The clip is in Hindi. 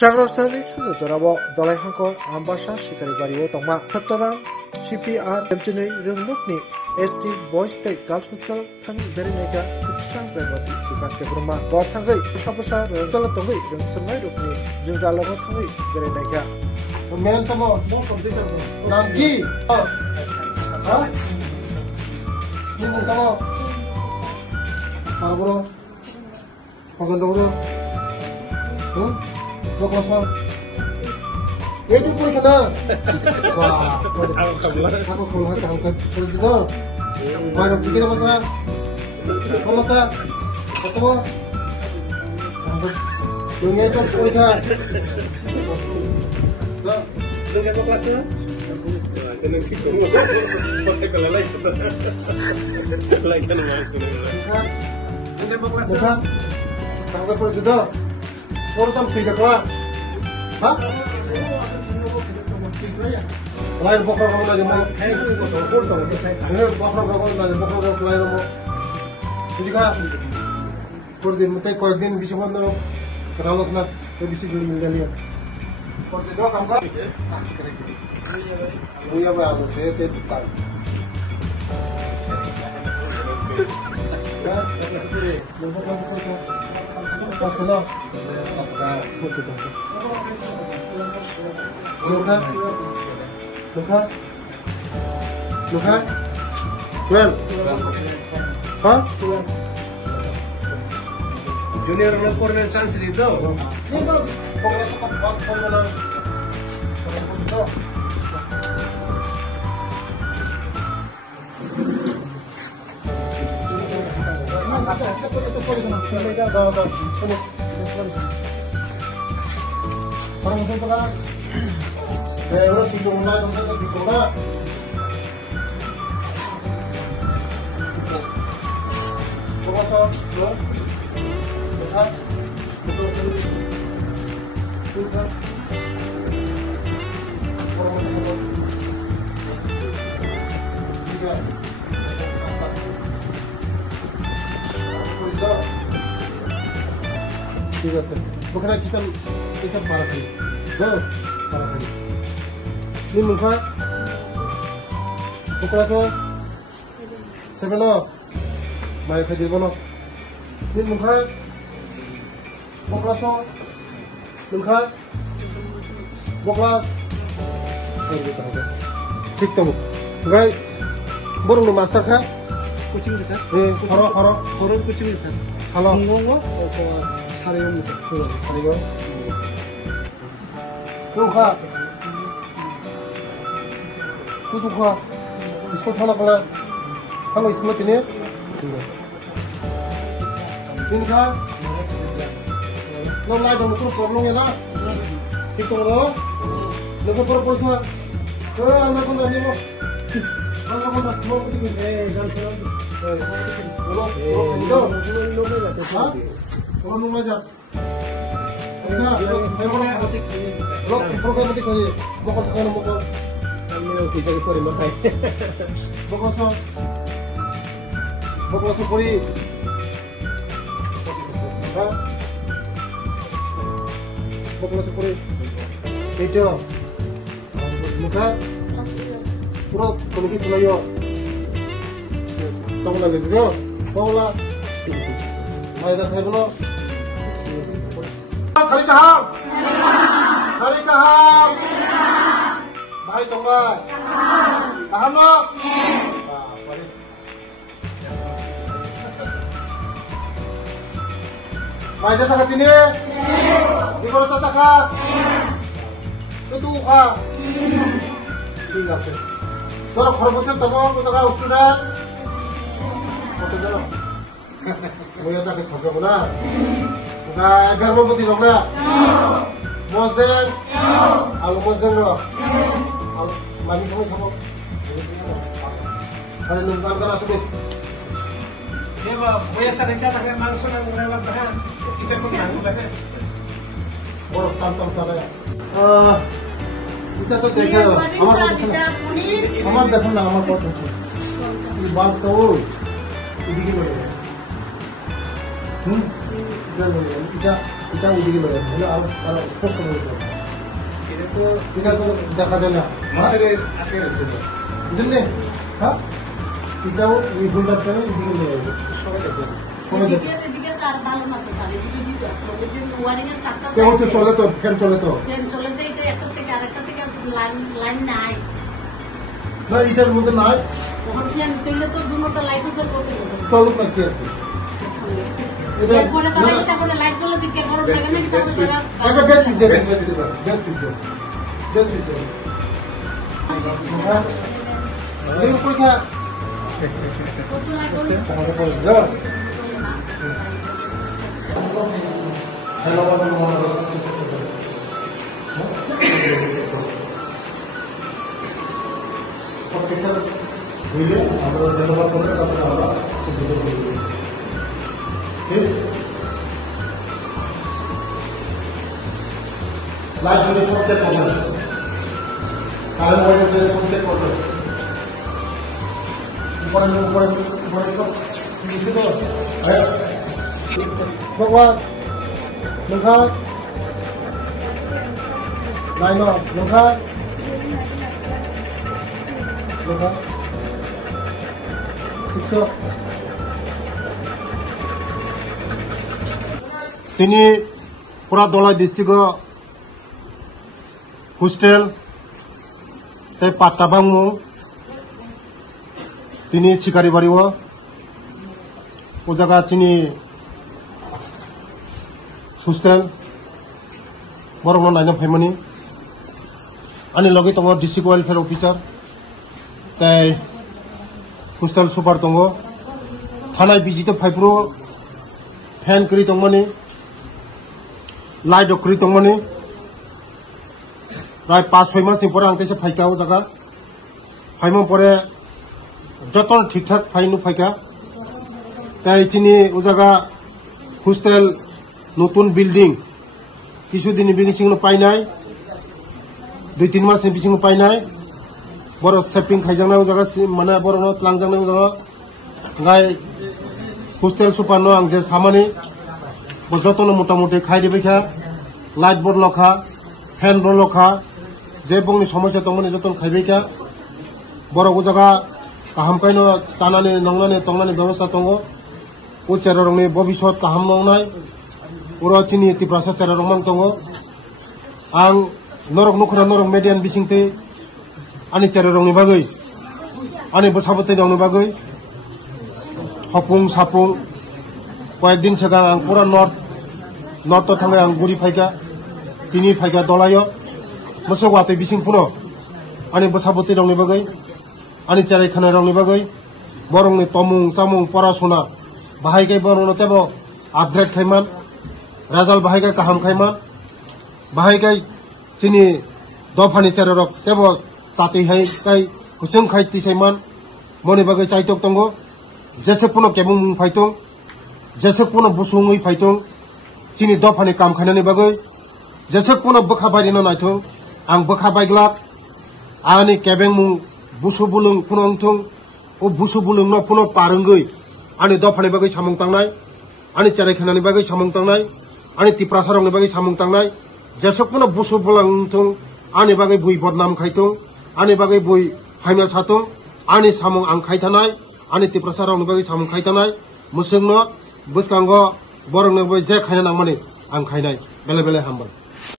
Chagrosani Sudarabo, Dolahako, Ambasha, Shikari Bario, Toma, Tatara, CPR, Emtini, Rumukni, ST, Boys State, Girls Hostel, Tangi, Berimega, Kuchan, Brevati, Lukas Bruma, Bortangi, Shapasa, Rosalatongi, Rumsumai Rukni, Jungalo Tangi, Berimega. Man, come on, no computer. Namki. Huh? Come on. Maraburo. Pagandoro. Look what's wrong. Wait, you put it down. Wow. Aku keluar angkat itu. Mana pikir masa? Masa? Semua. Dunia itu sudah. Lu kan kelas lah? Jangan cikgu. Pakai kelalai. Kelalai kan masuk. Bukan. Lu kelas lah? Tanggal berapa? Baru tam tiga kelas. Hah? Lain pokok kamu lagi mau. Pokok kamu lagi pokok kamu lain mau. Jika kurdi mutai kau din bisa mana keralot nak, bisa jual miliar. Kurdi doa kamu kan? Iya bagus, saya tetap. Pasal Luka? Well? Hah? Junior no corner chance dito. Orang itu kan, orang tidur mana, orang tidur mana. Pokoknya, lihat, betul, orang itu tiga. ঠিক আছে ওখানে কিচেন এসব পারা খাই হ্যাঁ পারা খাই নি মুখা ওকরাছো সেভেন মাই খাই দিব না নি মুখা ওকরাছো মুখা বকলা এই দিতে হবে ঠিক তো গাই বরং মাস্টার খা কোচিং দিতা এ হর হর হর কোচিং দিতা হ্যালো ngomong 사례용 사례용 누가 누가 스쿨 타나 거라 한거 스쿨 때네 누가 너 라이 너무 또 걸롱해라 ठीक तो लोगों पर पैसा तो अंदर को नहीं वो अंदर को वो कितनी है जान से बोलो बोलो हाँ Kamu mau ngajak? Enggak, program nanti kali. Bokol sekarang bokol. Kami mau dijadi pori makai. Bokol so pori. Hah? Bokol so pori. Itu. Muka. Pura kalau gitu lah yo. Kamu lagi dulu. Kamu lah. Ayo dah saya dulu. Hari kaham. Baik dong bay. Kaham lo. Baik dah sangat ini. Di mana saja kah? Itu kah? Tidak sih. Sekarang korban temu kita kau sudah. Satu jalan. Mau sakit kazagu나. Kita garbavati dongna. Mosden. Al mosden lo. Al mami kamu sama. Ada lumpan kana sudah. Dia mau sakit siapa kan langsung nak melewat bahan. Kisah pun nanggung lah kan. Borok tam saya. Kita tuh cek Amar দেখুন না আমার কথা এই বাস তো এদিকে বলে এটা এটা ওইদিকে লয় হলে আর স্পষ্ট বলতে হবে এটা তো দেখা যায় না মাসের আগে হয়েছে বুঝলেন হ্যাঁ এটাও এই ভুলটা কেন এদিকে লয়ে যাবে সবাই দেখবেন সময় দেখে এদিকে তার ভালো না তো তাহলে এদিকে দিতে আসলে যে ওয়ারিং এর তারটা কেউ হচ্ছে চলে তো ফ্যান চলে তো ট্রেন চলে যায় এটা একটা থেকে আরেকটা থেকে লাইন নাই না এটার মধ্যে নাই তখন ট্রেন দিলে তো দুটো লাইটও চলবে চলুক না কি আছে এটা এরপরে তারা এটা করে লাইট চলে দিকে গরম লাগে না কি তারপরে একটা ব্যাচ সুইচ দেবেন ব্যাচ সুইচ এই পরীক্ষা কত লাইট করে আমাদের পরে যাও হ্যালো প্রত্যেকটা হইলে আমরা ব্যবহার করলে তারপরে আমরা লাইট হলে সব চেক করবেন কারেন্ট হলে সব চেক করবেন উপরে ভগবান নৌকা নাই নৌকা নৌকা তিনি পুরা দলাই ডিস্ট্রিক্ট হোস্টেল পাট্টাবাংমু তিনি শিকারি বাড়ি ও জায়গা চিনি হোস্টেল বরং নাইন ফাইমানি আনি লগে দङ ডিস্ট্রিক্ट वेलफेयर अफिसार তাই হোস্টেল सुपार दङ थानाय बिजित फाइब्रो फैन करी दंमनि लाइट करी दंमनि प्राय 5-6 मास परे आं कैसे फाइका ओ जगह फाइमो परे जतन ठीक ठाक फाइनु फाइका তাই চিনি ও जगह হোস্টেল নতুন বিল্ডিং কিছুদিন বিগিং পাইনাই 2-3 मास बिसिंग पाइनाय बर सेपिंग खाइजांनाय ও जगह माने बरनो लांजांनाय ও जगह गाय হোস্টেল सुपार आं जे सामानि जतन मोटामुटी खाइ दिबैखा लाइट बोर्ड लखा फैन बोर्ड लखा जे बंनि समस्या दंमोन जतन खाइबैखा बर ও जगह गाहामखायनो जानानै नंनानै तंनानै व्यवस्था दङ ও চেরারংनि भबिष्यत गाहाम मावनाय उरा चिनि तिप्रासा চেরারংमां दङ आं नरक नखरा नरक मेडियान बिसिंते आनि চেরারংनि बागै आनि बसाबते दंनि बागै हपुं सापुं कয়েকদিন सिगां आं पुरा नर्थ थाङै आं गुरि फाइका तिनि फाइका दलायो मोसौ वाते बिसिं पुनो आनि बसाबते दंनि बागै आनि চেরাইखाना दंनि बागै बरंनि तमुं चामुं परासुना बाहायगाय बरंनो तेबो आपग्रेड खायमान राजाल बाहायगाय गाहाम खायमान बाहायगाय चिनि दफानि চেরারক तेबो चातैहाय काय हुसुं खाय तिसायमान मनि बागै चाइतक दङ जेसे पुनो केबुं फाइतों जेसे पुनो बुसुङै फाइतों चिनि दफानि काम खायनानि बागै जेसे पुनो बखा बायरिना नायथों आं बखा बायग्लाक आनि केबें मुं बुसु बुलुं पुनो अंथों ओ बुसु बुलुंनो पुनो पारंगै आनि दफानि बागै सामुं तांनाय आनि চেরাইखानानि बागै सामुं तांनाय आनि तिप्रासारंनि बागै सामुं तांनाय जेसे पुनो बुसु बुलांथों आनि बागै बुइ बदनाम खायथों आनि बागै बुइ हाइमा साथों आनि सामुं आं खायथानाय आनि तिप्रासारंनि बागै सामुं खायथानाय मुसुंनो बुसकांगो बरंनो जे खायना नांमानि आं खायनाय बेले बेले हामबाय।